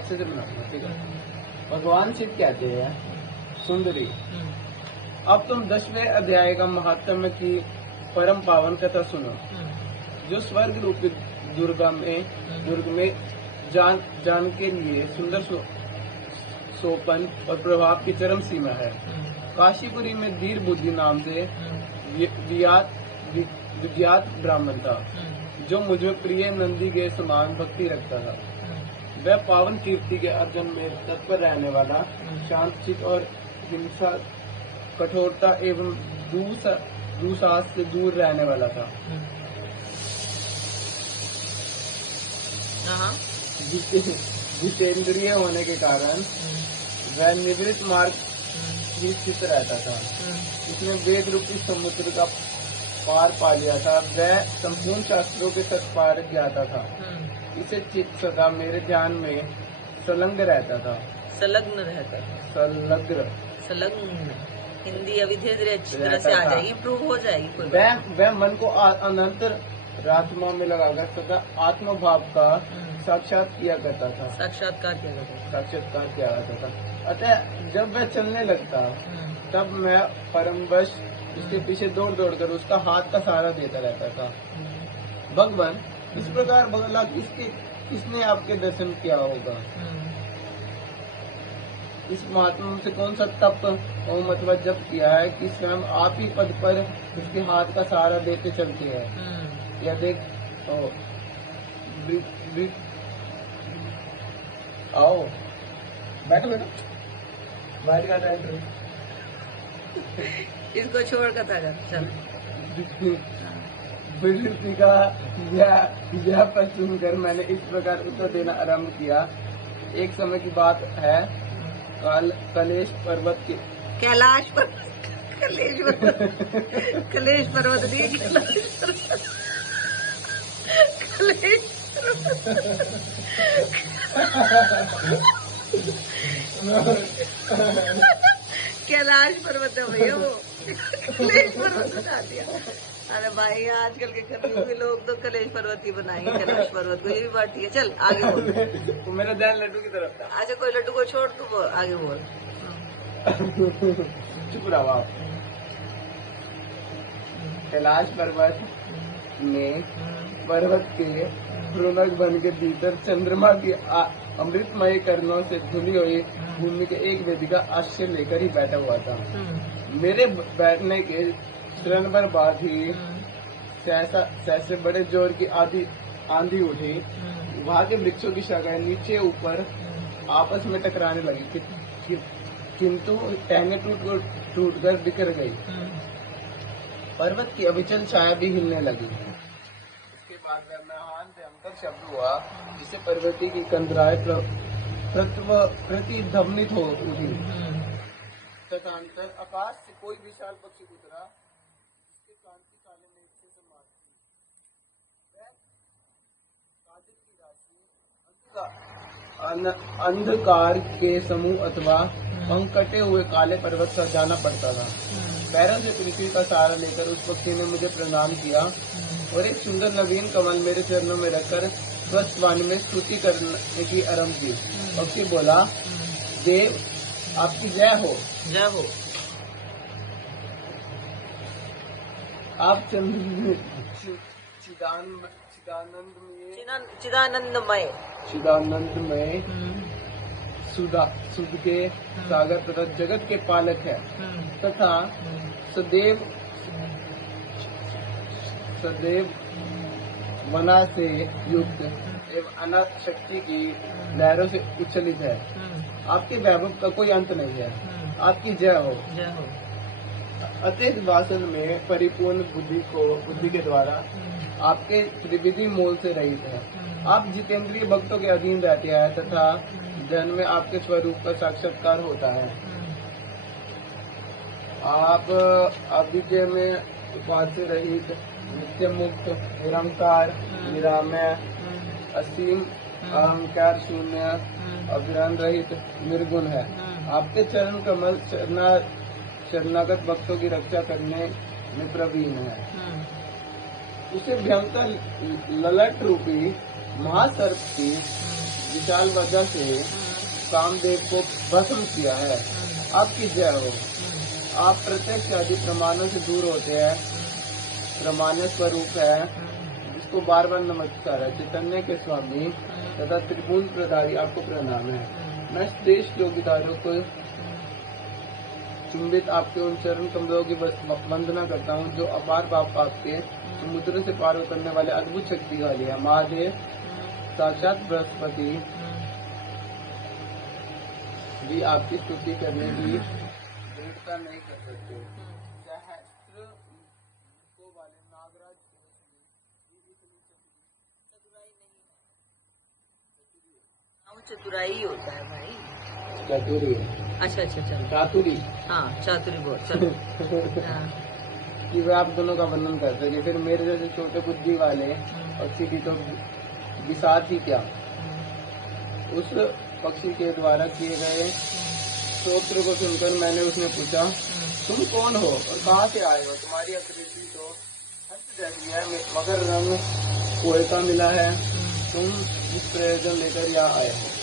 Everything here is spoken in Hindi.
अच्छे से बनाऊंगा, ठीक है। भगवान शिव कहते हैं, सुंदरी अब तुम 10वें अध्याय का महात्म्य की परम पावन कथा सुनो, जो स्वर्ग रूपी दुर्ग में जान के लिए सुंदर सोपन और प्रभाव की चरम सीमा है। काशीपुरी में धीर बुद्धि नाम से विज्ञात ब्राह्मण था, जो मुझे प्रिय नंदी के समान भक्ति रखता था। वह पावन कीर्ति के अर्जन में तत्पर रहने वाला, शांत चित्त और हिंसा, कठोरता एवं दुसाहस से दूर रहने वाला था। जितेंद्रिय होने के कारण वह निवृत्त मार्ग ही स्थित रहता था। उसने वेद रूपी समुद्र का पार पा लिया था। वह संपूर्ण शास्त्रों के तत्पार ज्ञाता था। इसे चित्त सदा मेरे ध्यान में संलग्न रहता था। संलग्न हिंदी अभी धीरे धीरे अच्छी तरह से आ जाएगी, इम्प्रूव हो जाएगी। वह मन को अनंत आत्मा में लगाकर सदा आत्म भाव का साक्षात किया करता था। साक्षात्कार किया करता था। अतः जब वह चलने लगता, तब मैं परमवश उसके पीछे दौड़ कर उसका हाथ का सहारा देता रहता था। भगवान इस प्रकार बोला, किसने आपके दर्शन किया होगा? इस महात्मा से कौन सा तप और मतलब जब किया है कि स्वयं आप ही पद पर उसके हाथ का सहारा देते चलते हैं। या देख आओ बैठो बैठ का टाइम इसको छोड़ कर चल। विकृति का यह पद सुनकर मैंने इस प्रकार उत्तर देना आरंभ किया। एक समय की बात है, कैलाश पर्वत नहीं, कलेश पर्वत है भैया, वो कलेश पर्वत बता दिया। अरे भाई आजकल के कलयुगी लोग तो कलेश पर्वत ही बनाएंगे, कैलाश पर्वत को। ये भी बात ठीक है। चल आगे बोल। मेरा ध्यान लड्डू की तरफ था। अच्छा कोई लड्डू को छोड़, तू आगे बोल। चुप रहो आप। कैलाश पर्वत में पर्वत के भ्रूणक बन के भीतर चंद्रमा की अमृतमय किरणों से धुली हुई भूमि के एक वेदिका आश्रय लेकर ही बैठा हुआ था। मेरे बैठने के क्षण भर बाद ही सहसा बड़े जोर की आंधी उठी। वहाँ के वृक्षों की शाखाएं नीचे ऊपर आपस में टकराने लगी, किंतु टहने टूटकर बिखर गई। पर्वत की अविचल छाया भी हिलने लगी। उसके बाद वह महान भयंकर शब्द हुआ, जिससे पर्वती की कंदराएं प्रतिध्वनित हो उठी। तदनंतर आकाश से कोई विशाल पक्षी उतरा, जिसके कांति काले मेघ से समाप्त थी। काजल की राशि अंधकार के समूह अथवा पंख कटे हुए काले पर्वत पर जाना पड़ता था। पैरों से पृथ्वी का सहारा लेकर उस पक्षी ने मुझे प्रणाम किया और एक सुंदर नवीन कमल मेरे चरणों में रखकर स्वस्थ वाणी में स्तुति करने की आरंभ की। पक्षी बोला, देव आपकी जय हो। आप चिदानंदमय सुध के सागर तथा जगत के पालक है, तथा सदैव मना से युक्त एवं अनंत शक्ति की लहरों से उच्छलित है। आपके वैभव का कोई अंत नहीं है। आपकी जय हो। अत्यंत वासन में परिपूर्ण बुद्धि के द्वारा आपके त्रिविधि मूल से रहित है। आप जितेंद्रिय भक्तों के अधीन रहते हैं तथा जन्म में आपके स्वरूप का साक्षात्कार होता है। आप अविद्या में उपाधि से रहित, नित्य मुक्त, निरंकार, निरामय, असीम, अहंकार शून्य, अभिमान रहित, निर्गुण है। आपके चरण कमल शरणागत भक्तों की रक्षा करने में प्रवीण है। उसे भयंकर ललट रूपी महासर्प की विशाल वजह से कामदेव को भस्म किया है। आपकी जय हो। आप प्रत्यक्ष आदि प्रमाणों से दूर होते हैं, प्रमाण स्वरूप है, जिसको बार बार नमस्कार है। चैतन्य के स्वामी तथा त्रिभुवन प्रधारी आपको प्रणाम है। मैं श्रेष्ठ योगितारों को चुंबित आपके उन चरण कमलों की वंदना करता हूँ, जो अपार पाप आपके समुद्र से पार उतरने वाले अद्भुत शक्तिशाली है। महादेव साक्षात बृहस्पति भी आपकी स्तुति करने की दृढ़ता नहीं कर सकते। सहस्त्र मुखों वाले नागराज चतुराई ही होता है भाई। चातुरी। अच्छा अच्छा चलो चातुरी। हाँ चातुरी बोल चलो। हाँ, कि वह आप दोनों का वर्णन कर सके। फिर मेरे जैसे छोटे बुद्धि वाले पक्षी की तो विसात ही क्या। उस पक्षी के द्वारा किए गए स्तोत्र को सुनकर मैंने उसने पूछा, तुम कौन हो और कहाँ से आए हो? तुम्हारी आकृति तो हंस जैसी है, मगर रंग कोयता मिला है। तुम इस प्रयोजन लेकर यहाँ आए हो।